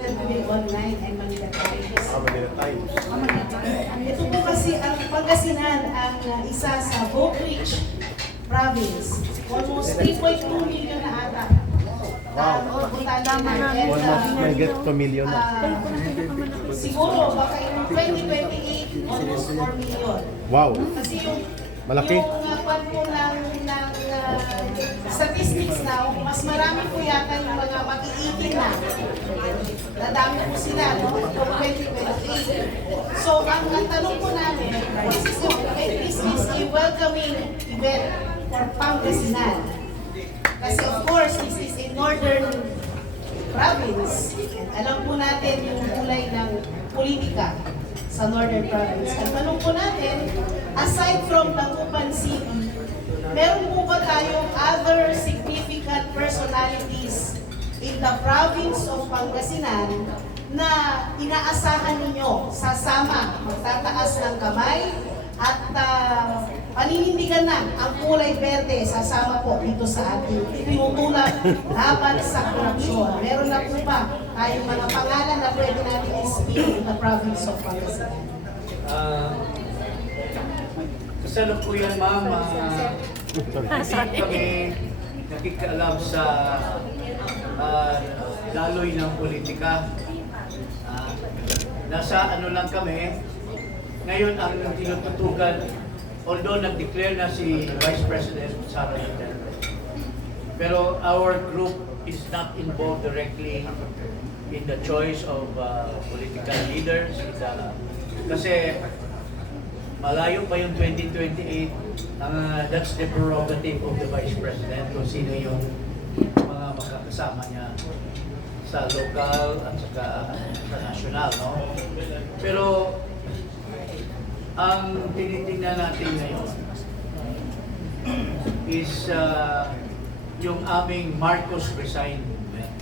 Today online ay Manila Times. Manila Times. Ito po kasi ang Pangasinan ang isa sa vote-rich province. Almost 3.2 million na ata. Almost may get to million na. Siguro baka yung 2028 almost 4 million. Wow. Kasi yung Malaki. yung kwan po ng statistics now, mas marami po yata yung mga mag-iitin na. Nadami po sila, no? For 2028. So, ang tanong po namin, this is a welcoming event for Pangasinan. Kasi of course, this is a northern province. Alam po natin yung kulay ng politika sa northern province. Ang tanong po natin, aside from Dagupan City, meron po ba tayong other significant personalities in the province of Pangasinan na inaasahan ninyo sasama, magtataas ng kamay at paninindigan na ang kulay berde sasama po dito sa ating tinutulak laban sa korupsyon? Meron na po ba tayong mga pangalan na pwede natin i-speak in the province of Pangasinan? Kasalukuyan, ma'am, hindi kami nakikaalam sa daloy ng politika. Nasa ano lang kami, ngayon ang tinututugan, although nag-declare na si Vice President Sara Duterte, pero our group is not involved directly in the choice of political leaders. Kasi malayo pa yung 2028, that's the prerogative of the Vice President kung sino yung mga makakasama niya sa local at saka sa national, no? Pero ang tinitingnan natin ngayon is yung aming Marcos Resign movement.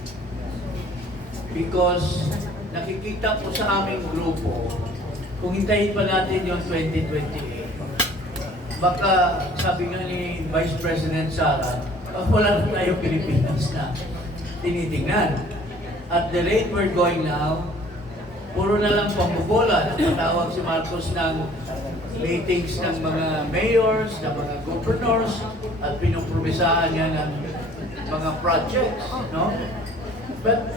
Because nakikita po sa aming grupo, kung hintayin pa natin yung 2028, baka sabi nga ni Vice President Sara, wala na tayong Pilipinas na tinitingnan. At the rate we're going now, puro na lang pambobola. Nakatawag si Marcos ng meetings ng mga mayors, ng mga governors, at pinuprobisahan niya ng mga projects, no? But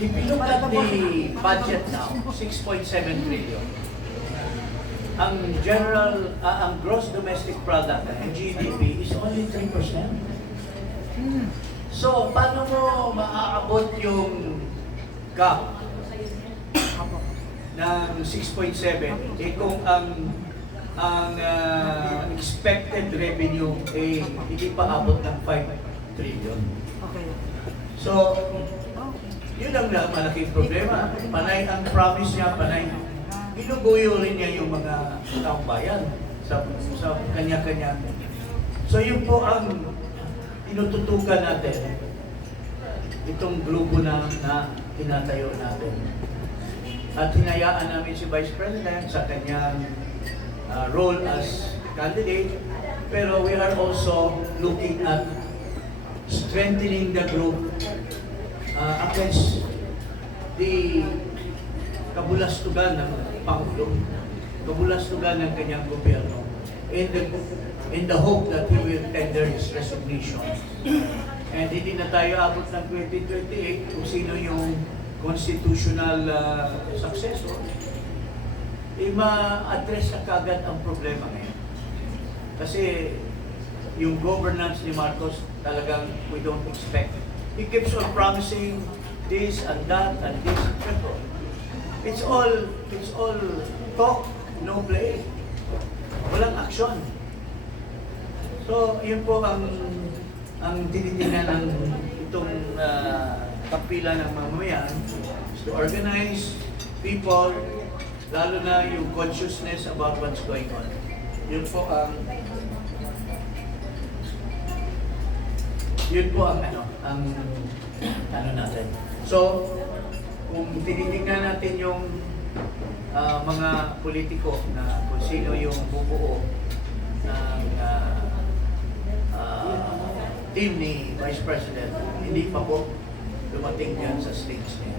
if you look at the budget now, 6.7 trillion. Ang general, ang gross domestic product, ang GDP, is only 3%. So, paano mo maaabot yung gap ng 6.7 kung ang expected revenue ay hindi pa abot ng 5 trillion. So, yun ang malaking problema. Panay ang promise niya, panay inuguyo rin niya yung mga taong bayan sa kanya-kanya. So yun po ang tinututukan natin, itong grupo na tinatayo natin. At hinayaan namin si Vice President sa kanyang role as candidate, pero we are also looking at strengthening the group against the kabulastugan ng Pangulo, kabulastugan ng kanyang gobyerno, in the hope that he will tender his resignation. And hindi na tayo abot ng 2028 kung sino yung constitutional successor, ma-address na kagad ang problema ngayon. Kasi yung governance ni Marcos talagang we don't expect. He keeps on promising this and that and this. Pero it's all talk, no play. Walang action. So, yun po ang tinitingnan ng itong kapila ng mamamayan is to organize people, lalo na yung consciousness about what's going on. Yun po ang ano natin. So, kung tinitingnan natin yung mga politiko na kung sino yung bubuo ng team ni Vice President, hindi pa po dumating yan sa stage niya.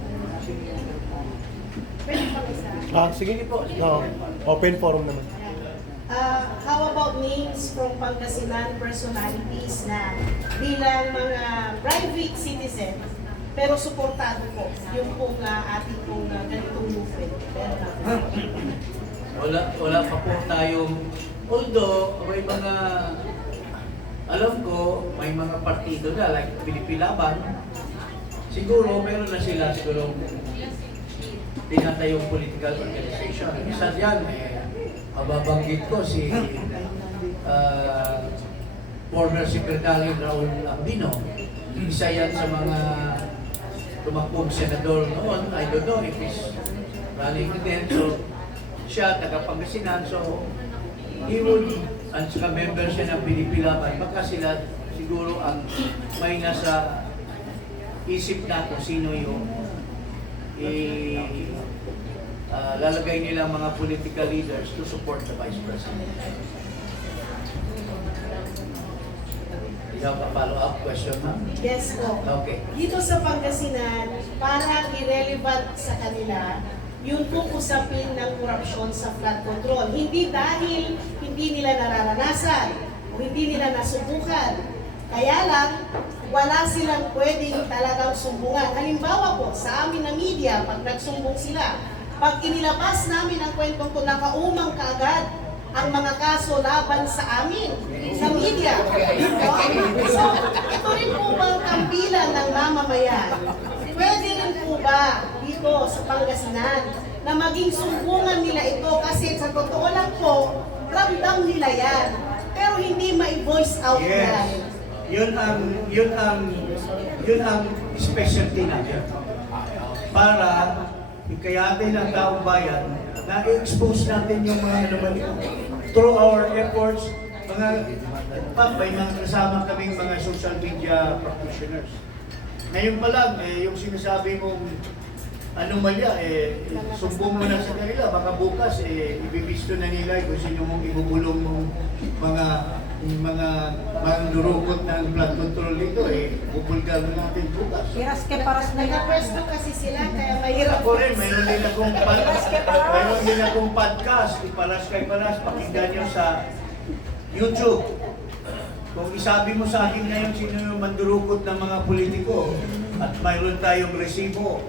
Pwede pa isa? Sige po. No, open forum naman. How about names from Pangasinan personalities na bilang mga private citizen pero suportado po yung pong ating pong ganitong movement? Meron na po. Wala pa po tayong, although may mga, alam ko, may mga partido na like Pilipilaban, siguro meron na sila siguro tinatayong political organization. Isa diyan, mababanggit ko si former Secretary Raul Ambino. Isa yan sa mga tumakbong senador noon. I don't know if he's running again. So, siya, taga Pangasinan. So, he would, at saka member siya ng Pilipilaban, baka sila siguro ang may nasa isip na kung sino yung lalagay nila mga political leaders to support the Vice President. You have a follow-up question, ma'am? Yes po. Okay. Dito sa Pangasinan, parang irrelevant sa kanila yung pong usapin ng korupsyon sa flood control. Hindi dahil hindi nila nararanasan o hindi nila nasubukan. Kaya lang, wala silang pwedeng talagang sumbungan. Halimbawa po, sa amin na media, pag nagsumbong sila, pag inilabas namin ang kwentong ko, nakaumang kaagad ang mga kaso laban sa amin, sa media. So, ito rin po bang kampilan ng mamamayan? Pwede rin po ba dito sa Pangasinan na maging sumbungan nila ito? Kasi sa totoo lang po, ramdam nila yan. Pero hindi ma-voice out yan. Yun ang specialty natin. Para ikayatin ang taong bayan na i-expose natin yung mga anomaly. Through our efforts, may mga kasama kaming mga social media practitioners. Ngayon pa lang, yung sinasabi mong anomalya, sumbong mo na sa kanila, baka bukas, ibibisto na nila kung sino mong ibubulong mong mga durukot ng flood control dito, bubulgar na natin bukas. Iras ke paras na yan. Nagka-pwesto kasi sila, kaya mahirap. Ako rin, mayroon din akong podcast, Paras kay Paras, pakinggan nyo sa YouTube. Kung isabi mo sa akin ngayon sino yung mandurukot ng mga politiko at mayroon tayong resibo,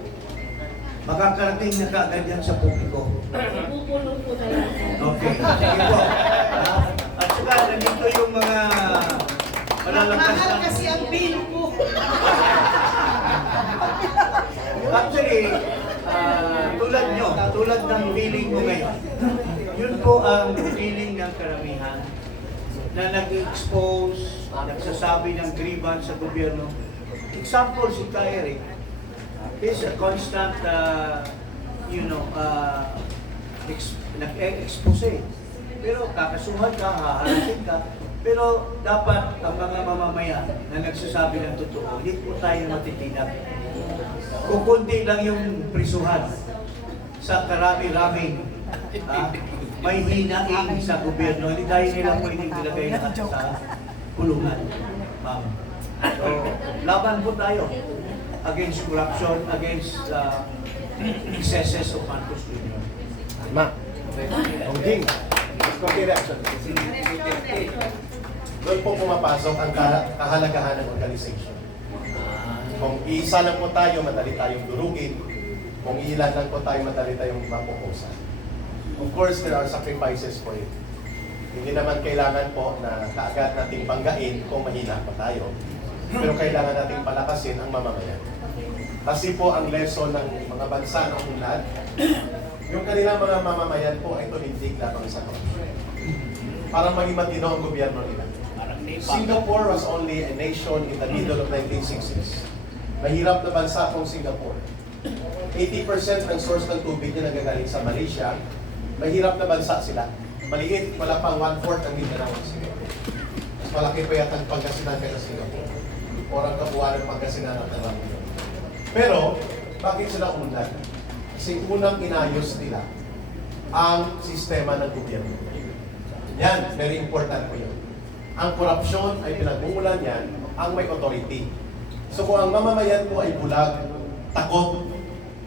makakarating na kaagad yan sa publiko. Pupulong po na lang. Okay, sige po. At saka nandito yung mga malalakas Mahal ng... kasi ang bill po. Actually, tulad ng feeling mo ngayon, yun po ang feeling ng karamihan na nag-expose, nagsasabi ng grievance sa gobyerno. Example, si Eric is a constant, nag-expose. Pero kakasuhan ka, haharasin ka. Pero dapat ang mga mamamayan na nagsasabi ng totoo, hindi po tayo matitinag. Kukundi lang yung prisuhan sa karami-raming may hinaing sa gobyerno. Hindi tayo nila pwedeng ilagay lahat sa kulungan. Ma'am. So, laban po tayo against corruption, against excesses of Marcos Jr. Ma. Ongding. Reaction. Doon po pumapasok ang kahalagahan ng organization. Kung iisa lang po tayo, madali tayong durugin. Kung ilan lang po tayo, madali tayong mapupusan. Of course, there are sacrifices for it. Hindi naman kailangan po na kaagad nating banggain kung mahina pa tayo. Pero kailangan nating palakasin ang mamamayan. Kasi po ang lesson ng mga bansa ng unlad, yung kanilang mga mamamayan po ay tumindig lamang sa korupsyon. Para maging matino ang gobyerno nila. Singapore was only a nation in the middle of 1960s. Mahirap na bansa kung Singapore. 80% ng source ng tubig niya nagagaling sa Malaysia. Mahirap na bansa sila. Maliit, wala pang 1/4 ang Mindanao ng Singapore. Mas malaki pa yata ang Pangasinan kaysa Singapore. O ang kabuuan ng Pangasinan at Taiwan. Pero, bakit sila umunlad? Kasi unang inayos nila ang sistema ng gobyerno. Yan, very important po yun. Ang korupsyon ay pinag-uulan yan ang may authority. So kung ang mamamayan po ay bulag, takot,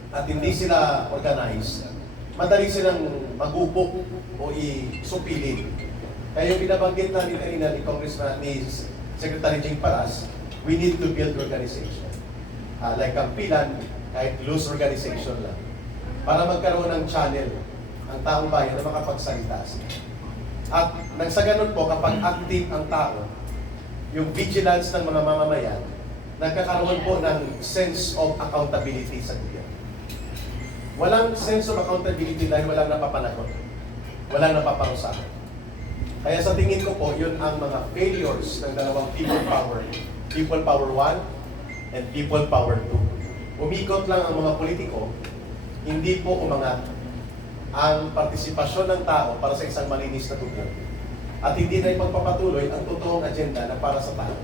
at at hindi sila organized, madali silang magupo o isupilin. Kaya yung binabanggit namin kanina ni Congressman, ni Secretary Jing Paras, we need to build organization. Like Kampilan, kahit loose organization lang. Para magkaroon ng channel ang taong bayan na makapagsalita sila. At nang sa ganun po, kapag active ang tao, yung vigilance ng mga mamamayan, nagkakaroon po ng sense of accountability sa gobyerno. Walang sense of accountability dahil walang napapanagot. Walang napaparusahan. Kaya sa tingin ko po, yun ang mga failures ng dalawang people power. People power 1 and people power 2. Umikot lang ang mga politiko, hindi po umangat ang partisipasyon ng tao para sa isang malinis na gobyerno. At hindi na ipagpapatuloy ang totoong agenda na para sa tao.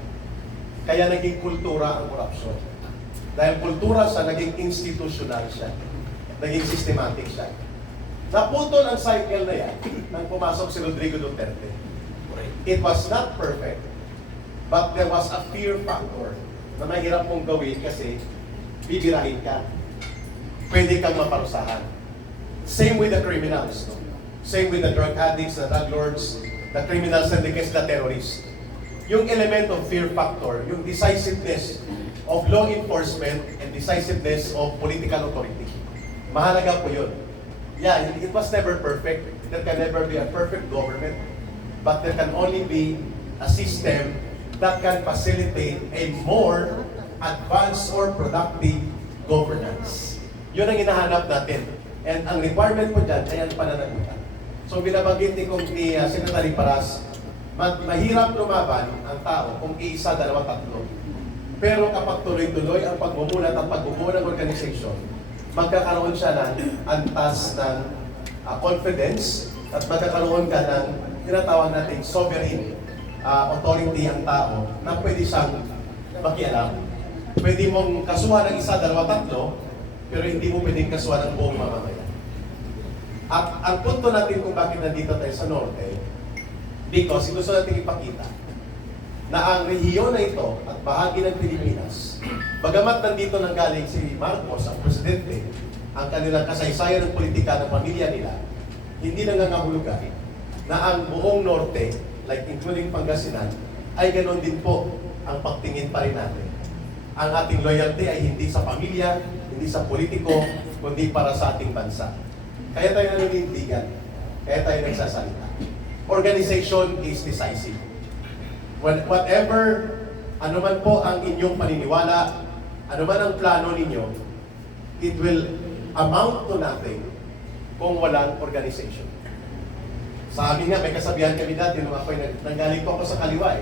Kaya naging kultura ang korupsyon. Dahil kultura siya, naging institutional siya. Naging systematic siya. Naputol ang cycle na yan nang pumasok si Rodrigo Duterte. It was not perfect, but there was a fear factor na mahirap mong gawin kasi bibirahin ka. Pwede kang maparusahan. Same with the criminals. No? Same with the drug addicts, the drug lords, the criminal syndicates, the terrorists. Yung element of fear factor, yung decisiveness of law enforcement and decisiveness of political authority. Mahalaga po yun. Yeah, it was never perfect. There can never be a perfect government. But there can only be a system that can facilitate a more advanced or productive governance. Yun ang hinahanap natin. And ang requirement po dyan ay ang pananagutan. So binabanggit ni Secretary Paras, mahirap lumaban ang tao kung iisa, dalawa, tatlo. Pero kapag tuloy-tuloy ang pagmumulat at pagbubuo ng organization, magkakaroon siya ng antas ng confidence at magkakaroon ka ng tinatawag natin sovereign authority ang tao na pwede siyang makialam. Pwede mong kasuhan ng isa, dalawa, tatlo, pero hindi mo pwedeng kasuhan ng buong mamamayan. At ang punto natin kung bakit nandito tayo sa Norte, because gusto natin ipakita na ang rehiyon na ito at bahagi ng Pilipinas, bagamat nandito nang galing si Marcos, ang presidente, ang kanilang kasaysayan ng politika ng pamilya nila, hindi nangangahulugan na ang buong Norte, like including Pangasinan, ay ganoon din po ang pagtingin pa rin natin. Ang ating loyalty ay hindi sa pamilya, hindi sa politiko, kundi para sa ating bansa. Kaya tayo naninindigan, kaya tayo nagsasalita. Organization is decisive. Whatever, ano man po ang inyong paniniwala, ano man ang plano ninyo, it will amount to nothing kung walang organization. Sa amin nga, may kasabihan kami dati nung ako'y nanggaling po ako sa kaliwa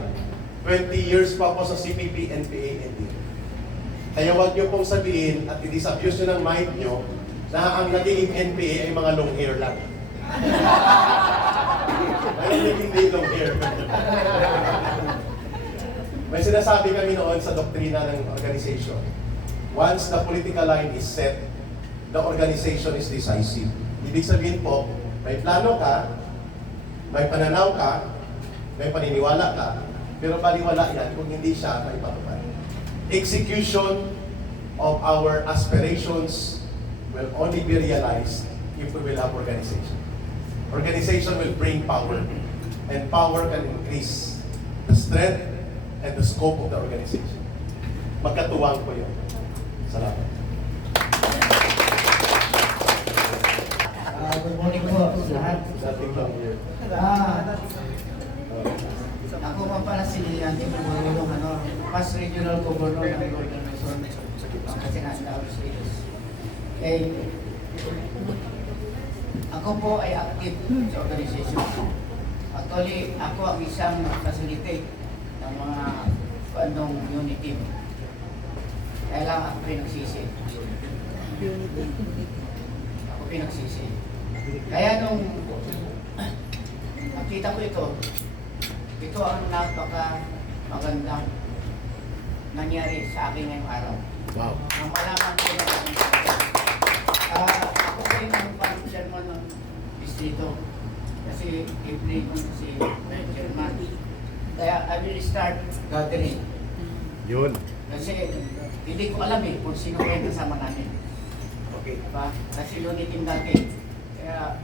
20 years pa ako sa CPP, NPA, NDA. Kaya huwag niyo pong sabihin at i-disabuse nyo ng mind nyo na ang naging NPA ay mga long hair lang. Ay, hindi long hair. May sinasabi kami noon sa doktrina ng organization. Once the political line is set, the organization is decisive. Ibig sabihin po, may plano ka, may pananaw ka, may paniniwala ka, pero baliwala yan kung hindi siya maipatupad. Execution of our aspirations will only be realized if we will have organization. Organization will bring power, and power can increase the strength and the scope of the organization. Magkatuwang po yun. Salamat. Good morning po sa lahat. Nothing wrong here. Ako pa pala si Auntie Pumulong, past regional governor ng Northern Luzon, Pangasinan, Taos Rios. Ako po ay active sa organization. Actually, ako ang isang facilitate ng mga bandong unity. Kaya lang ako pinagsisi. Ako pinagsisi. Kaya nung nakita ko ito ang napaka magandang nangyari sa akin ngayong araw. Wow. Nang malaman ko na ako po yung chairman ng distrito. Kasi every month si chairman. Kaya I will start gathering. Yun. Kasi hindi ko alam kung sino kayo kasama namin. Okay. Diba? Kasi unit team dati. Kaya,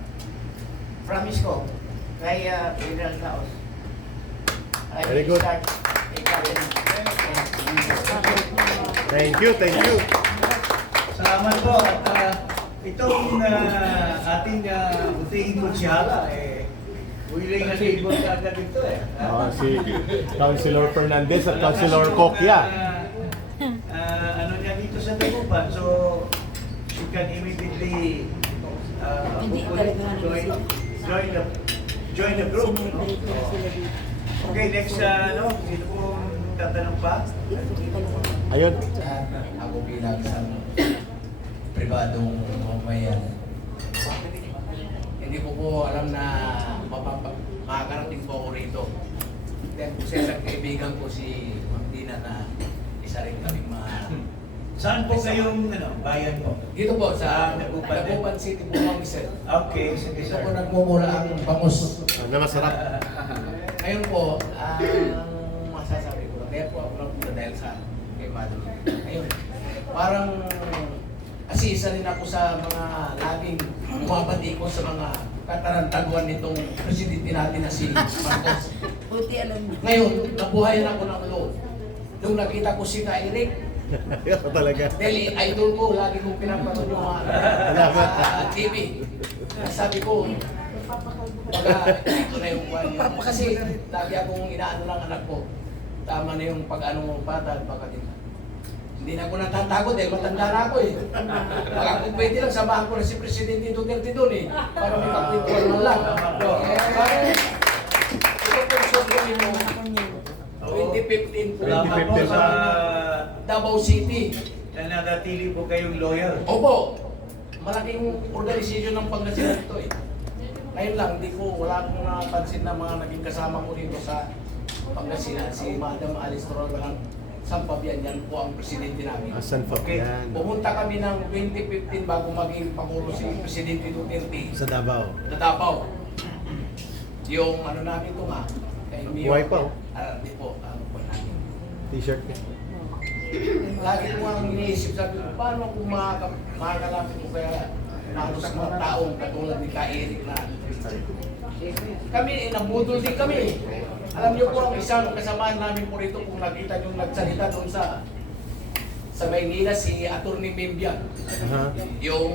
promise ko, kay General Taos, I Very will good. start a gathering. Thank you, thank you. Salamat po. At itong ating buting konsyala, willing na table ka agad ito Si Councilor Fernandez at Councilor Kokya. Ano niya dito sa Dagupan, so she can immediately join the group. No? Okay, next, sino pong tatanong pa? Ayun. Ako bilang isang pribadong mamayan, hindi ko po alam na makakarating po ako rito. Then po sa isang kaibigan ko si Ma'am Dina na isa rin kaming Saan po kayong bayan po? dito po sa Dagupan. Dagupan City po kami sir. Okay, sige Dito sir. po nagmumula ang bangus. Na masarap. Ngayon po, ang masasabi ko, kaya po ako napunta dahil sa kay Madam. Ngayon, parang asisa rin ako sa mga laging bumabati ko sa mga katarantaguan nitong presidente natin na si Marcos. Ngayon, nabuhayan ako ng loob. Nung nakita ko si Eric, Ito talaga. dahil idol ko, lagi kong pinapanood yung mga sa TV. Sabi ko, baga, ito na yung buwan niya. Kasi lagi akong inaano ng anak ko. Tama na yung pag-ano mo bata, baka din. Hindi na ako natatakot dahil matanda na ako eh. Baka kung pwede lang, samahan ko na si Presidente Duterte doon eh. Para may kapituan mo lang. Ito po yung mo. 2015 po. Salamat po sa Davao City. na nanatili po kayong loyal. Opo, malaking organisasyon ng Pangasinan ito eh. Ngayon lang, wala akong napansin na mga naging kasama ko dito sa Pangasinan. Si Madam Alice Torrelang Sampabian, yan po ang presidente namin. Asan pa Okay. yan? Pumunta kami ng 2015 bago maging Pangulo si Presidente Duterte Sa Davao. sa Davao. Yung ano namin ito nga, kay Mio. Buhay pa, oh. Di po, ano po namin. T-shirt. Lagi ko ang iniisip, sabi ko, paano kung makakalapit ko kaya halos mga taong katulad ni Ka Eric na kami, nabudol din kami. Alam niyo po ang isang kasamaan namin po rito kung nakita niyo nagsalita doon sa Maynila, si Atty. Membian. Aha. Yung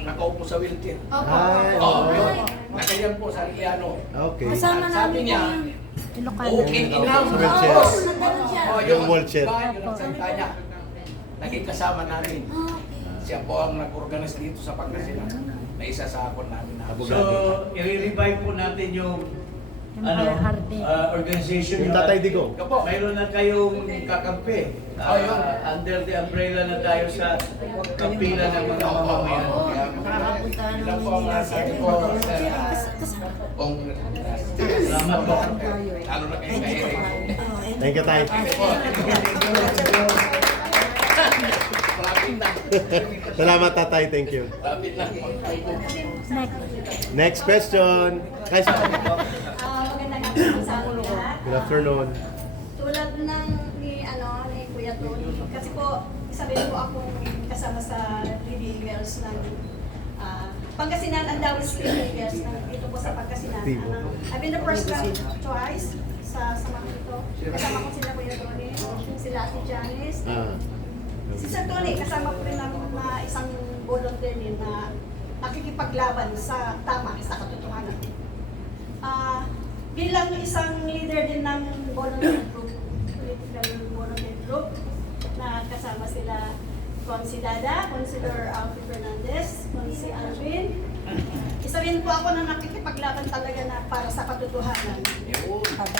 nakaupo sa wheelchair. Ay, Oo, okay. yun. Nakayan po sa Iliano. Okay. Kasama Sabi namin niya, yung Ilocano. okay, ginam. Sa wheelchair. Boss. Nagkaroon siya. Oh, Yung wheelchair. Yun ang salita niya. Naging kasama namin. Siya po ang nag-organize dito sa Pangasinan. Na isa sa akon namin na. So, i-revive po natin yung Hardin. organization Yung nyo. Tatay Digo. Opo. Mayroon na kayong kakampi. Ayun. Under the umbrella na tayo sa kampila ng mga mamamayan. Ilan po ang nasabi ko sa kung Salamat po. lalo na kay Eric. Thank you, Tay. Malapit na. Salamat, Tatay. Thank you. Malapit na. Next. Next question. Guys, Magandang hapon sa akin lahat. good afternoon. Tulad ng ni Kuya Tony, kasi po, isa rin po akong kasama sa Lady Eagles ng Pangasinan, ang Dawes Lady Eagles dito po sa Pangasinan. I've been the first round twice sa mga ito. Kasama ko sila Kuya Tony, sila Ate Janice. Si Sir Tony, kasama ko rin namin na isang volunteer din na nakikipaglaban sa tama, sa katotohanan. Bilang isang leader din ng volunteer group, political volunteer group, na kasama sila Consi Dada, Consider Alfie Fernandez, Consi Alvin. Isa rin po ako na nakikipaglaban talaga na para sa katotohanan. At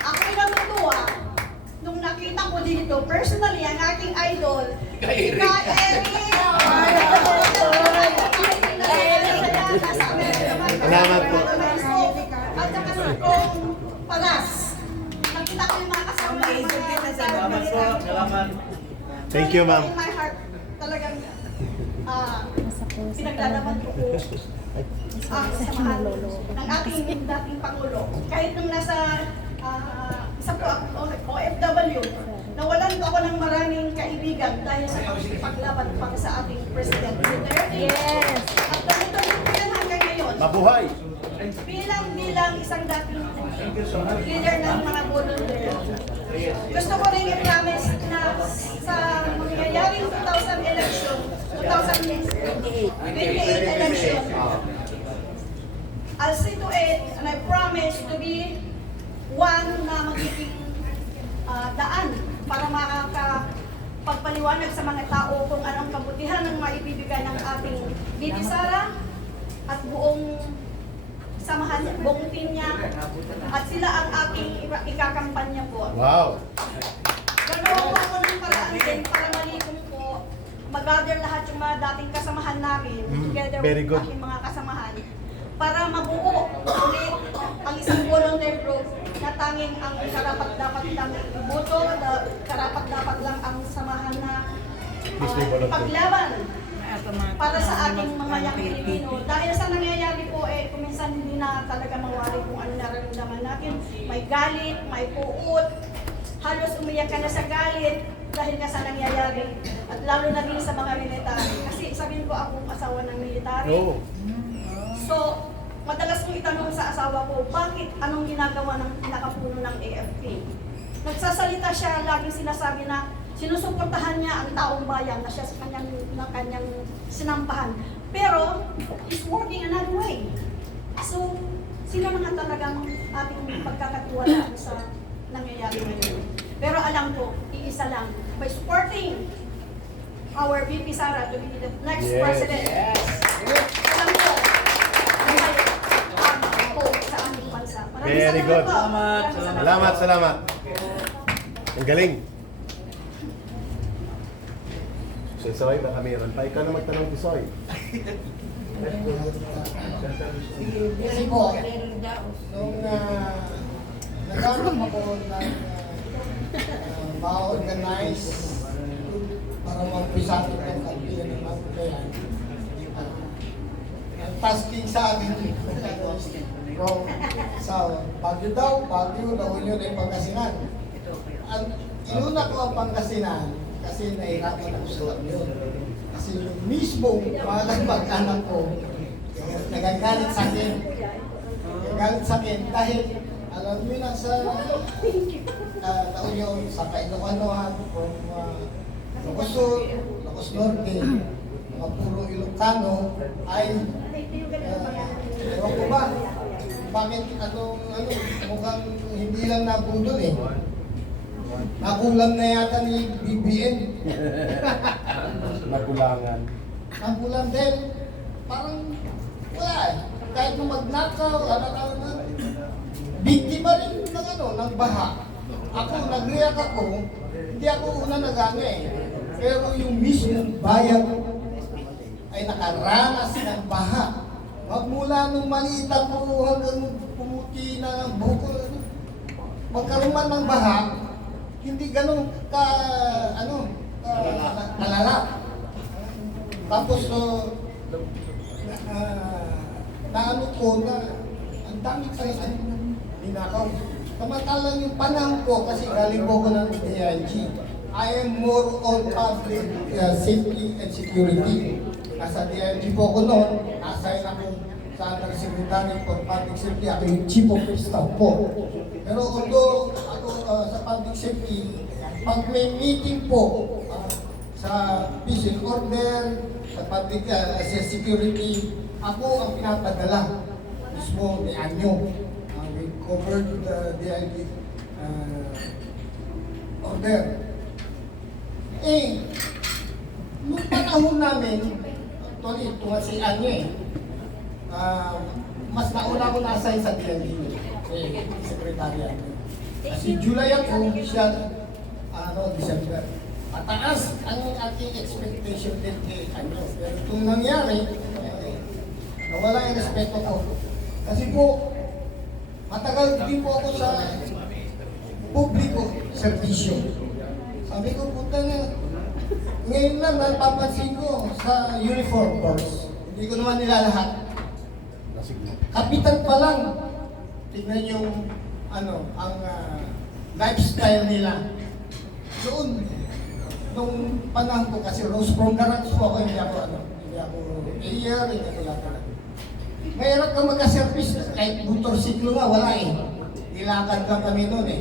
ako ay natutuwa nung nakita ko dito, personally, ang aking idol, Ka Eric. Ka Eric! Salamat po. At saka sa kong palas. Nakita ko yung mga kasama ng mga Salamat po. Salamat. Thank you, ma'am. In my heart, talagang pinaglalaban ko ang samahan ng ating dating Pangulo. Kahit nung nasa isa po OFW, nawalan ko ako ng maraming kaibigan dahil sa paglaban pa sa ating President Duterte. Yes. At ganito rin po yan hanggang ngayon. Mabuhay! Bilang isang dating leader ng mga volunteer, gusto ko rin i-promise na sa mangyayaring 2000 election, 2028 election, I'll see to it and I promise to be one na magiging daan para makakapagpaliwanag sa mga tao kung anong kabutihan ng maibibigay ng ating Bibi Sara at buong samahan, buong team niya, at sila ang aking ikakampanya po. Wow! Ganoon po ako ng paraan din para malikom po, mag-gather lahat yung mga dating kasamahan namin, together Very with good. aking mga kasamahan, para mabuo ulit ang isang volunteer group na tanging ang karapat-dapat lang iboto, karapat-dapat lang ang samahan na paglaban para sa ating mga yang Pilipino. Dahil sa nangyayari po, kuminsan hindi na talaga mawari kung ano nararamdaman natin. May galit, may puot, halos umiyak ka na sa galit dahil nga sa nangyayari. At lalo na din sa mga military. Kasi sabihin ko akong asawa ng military. Oh. So, madalas kong itanong sa asawa ko, bakit anong ginagawa ng pinakapuno ng AFP? Nagsasalita siya, laging sinasabi na sinusuportahan niya ang taong bayan na siya sa kanyang sinampahan. Pero, he's working another way. So, sila mga talagang ating pagkakatiwalaan sa nangyayari ngayon. Pero alam ko, iisa lang, by supporting our VP Sara to be the next Yes. president. Alam ko, ay po sa aming bansa. Maraming Very salamat good. po. Maraming Salamat, salamat. Ang galing. Soy, baka mayroon pa. Ikaw na magtanong, Soy. Kasi po, nung nagkaroon ako ng ma-organize para mag-present ng kampiyan ng mamamayan, ang tasking sa akin from sa Baguio daw, Baguio, La Union ay Pangasinan. Ang inuna ko ang Pangasinan kasi nahirapan ako sa yun. Kasi yung mismo mga mag-anak ko, nagagalit sa akin. Nagagalit sa akin dahil alam mo na sa taon yun, sa Kailocanohan, from Locos Sur, Locos Norte, mga puro Ilocano ay ewan ko ba, bakit mukhang hindi lang nabudol eh. Nakulang na yata ni BBM. Nakulangan. Nakulang din. Parang wala eh. Kahit nung magnakaw, biktima rin ng baha. Ako, nag-react ako, hindi ako una nagano eh. Pero yung mismong bayan ay nakaranas ng baha. Magmula nung maliit ako hanggang pumuti na ang buko. Magkaroon man ng baha, hindi ganun kalala. Tapos naano ko na ang dami talaga ninakaw. Samantalang yung panahon ko kasi galing po ko ng DIG. I am more on public safety and security. Nasa DIG po ko noon, assign ako sa Undersecretary for Public Safety, ako yung Chief of Staff po. Pero although ako sa public safety, pag may meeting po sa peace and order, sa public security, ako ang pinapadala mismo ni Anyo. We covered the DIG order. Nung panahon namin, actually, ito nga si Anyo mas nauna ko na-assign sa DIG. Secretary Anyo. Kasi July ako, siya, December. Mataas ang aking expectation din kay Anyo. Pero itong nangyari, nawala yung respeto ko. Kasi po, matagal din po ako sa publiko, servisyo. Sabi ko, punta na, ngayon lang napapansin ko sa uniform force. Hindi ko naman nila lahat. Kapitan pa lang, tignan yung ang lifestyle nila. doon, nung panahon ko kasi Rose from Garage po ako, hindi ako air, hindi ako lahat. Mahirap ka magka-service, kahit motorsiklo nga, wala eh. Ilakad lang kami noon eh.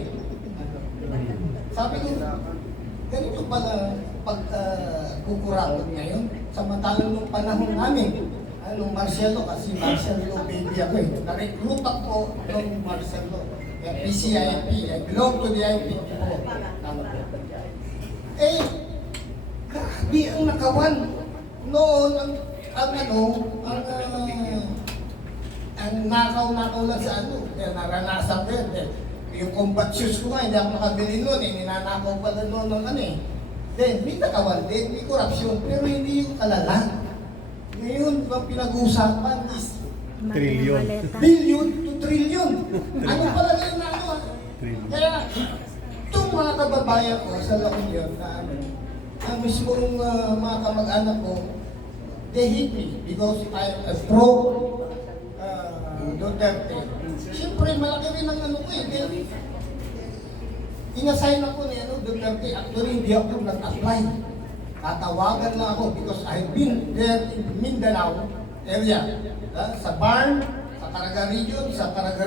Sabi ko, ganito pala pagkukurakot ngayon, samantalang nung panahon namin, nung Marcelo, kasi Marcelo baby ako eh. Na-recruit ako nung Marcelo. Kaya PCIP, I belong to the IP. Eh, grabe ang nakawan. Noon, ang nakaw-nakaw lang sa ano, kaya naranasan ko yun. Yung combat shoes ko nga, hindi ako makabili noon eh, ninanakaw pala noon ng ano eh. Then, may nakawan din, may korupsyon, pero hindi yung kalala. Ngayon, ang pinag-uusapan is Trillion. billion to trillion. Ano pala yun na ano ah? Kaya, itong mga kababayan ko sa La Union na ano, ang mismong mga kamag-anak ko, they hate me because I'm a pro Duterte. Siyempre, malaki rin ang ano ko eh. Dahil inassign ako ni Duterte. Actually, hindi ako nag-apply. Tatawagan lang ako because I've been there in Mindanao area. Sa Barn, sa Caraga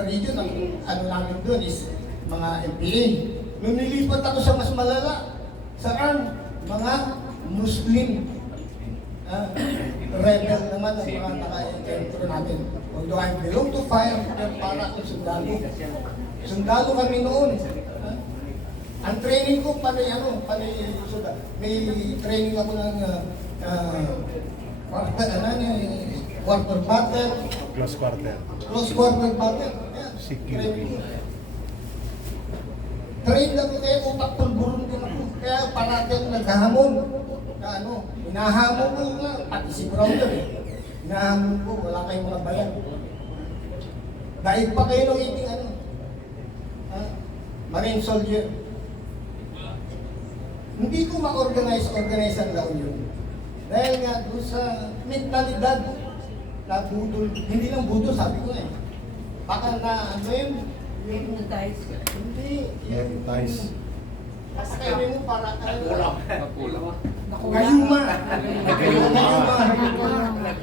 region, ang ano namin doon is mga MPA. Nung nilipat ako sa mas malala, saan? Mga Muslim. Rebel naman ang mga naka-entro namin. Although I belong to fire, para akong sundalo. Sundalo kami noon. Ang training ko, may training ako ng quarter battle, Close quarter. close quarter battle. Security. Train ako kaya utak pulburon din ako. Kaya parati ako naghahamon. Na ano, hinahamon ko nga, pati si Browder eh. Hinahamon ko, wala kayong mga bayan. Dahil pa kayo nung iting ano, Marine Soldier. Hindi ko ma-organize ang La Union. Dahil nga doon sa mentalidad na budol, hindi lang budol, sabi ko eh. Baka na ano yun, hindi, Hypnotize. sabi mo para Kulang. Gayuma.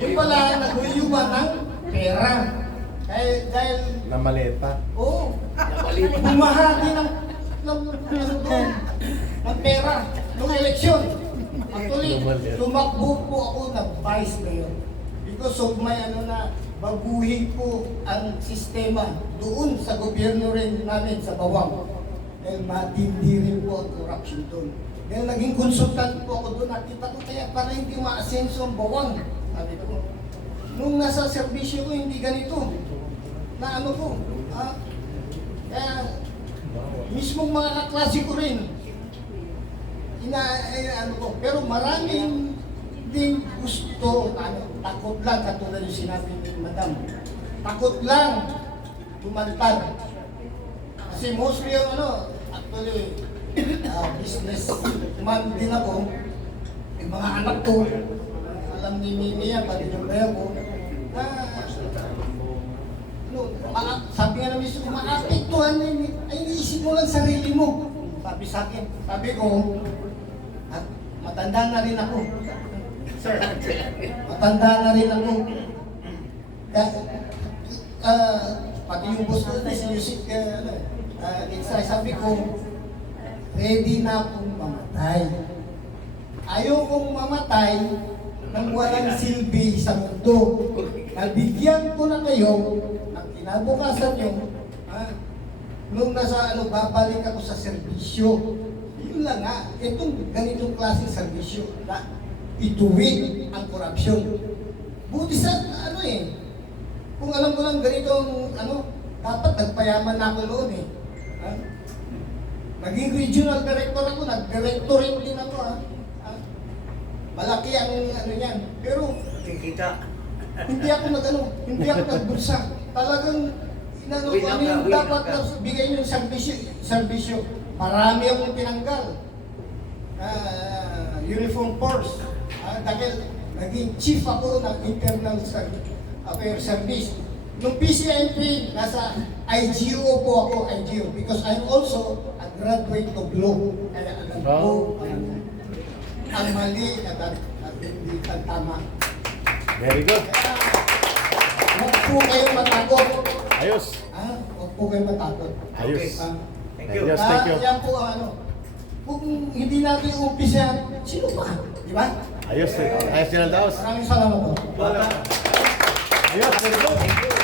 Yung pala, naguyuma ng pera. Dahil, Na maleta. oo, bumahagi ng pera ng eleksyon. Actually, tumakbo po ako na vice mayor. Because of my baguhin po ang sistema doon sa gobyerno rin namin sa Bawang. Dahil matindi rin po ang corruption doon. Dahil naging consultant po ako doon, nakita ko kaya para hindi ma-asenso ang Bawang. Sabi ko, nung nasa serbisyo ko, hindi ganito. Na ano ko, kaya mismong mga kaklase ko rin, ano ko, pero maraming din gusto, takot lang, katulad yung sinabi ni Madam, takot lang lumantad. Kasi mostly yung actually, businessman din ako, yung mga anak ko, alam ni Mimi yan, pati yung bayan ko, sabi nga na mismo, maapektuhan na yun, ay iniisip mo lang sarili mo. Sabi sa akin, sabi ko, matanda na rin ako. Sir, matanda na rin ako. Pati yung boss ko na si Yusik, sabi ko, ready na akong mamatay. Ayaw kong mamatay nang walang silbi sa mundo. Nabigyan ko na kayo ng kinabukasan nyo, nung nasa babalik ako sa serbisyo. Yun lang nga, itong ganitong klaseng serbisyo na ituwid ang korupsyon. Buti sa kung alam ko lang ganitong dapat nagpayaman na ako noon eh. Naging regional director ako, nag-directorate din ako Malaki ang yan. Pero Kikita. hindi ako nagbulsa. Talagang ko yung dapat na bigay yung serbisyo. Marami akong tinanggal. Uniform force. Dahil naging chief ako ng internal affairs service. Nung PCNP, nasa IGO po ako, IGO, because I'm also a graduate of law. po ang mali at hindi ang tama. Very good. Kaya, huwag po kayong matakot. Ayos. Huwag po kayong matakot. Ayos. Ah, Thank you. Yes, thank you. Yan po ang ano. Kung hindi natin umpisa, sino pa? Di ba? Ayos. Ayos, General Daos. Maraming salamat po. Bata. Ayos. Very good.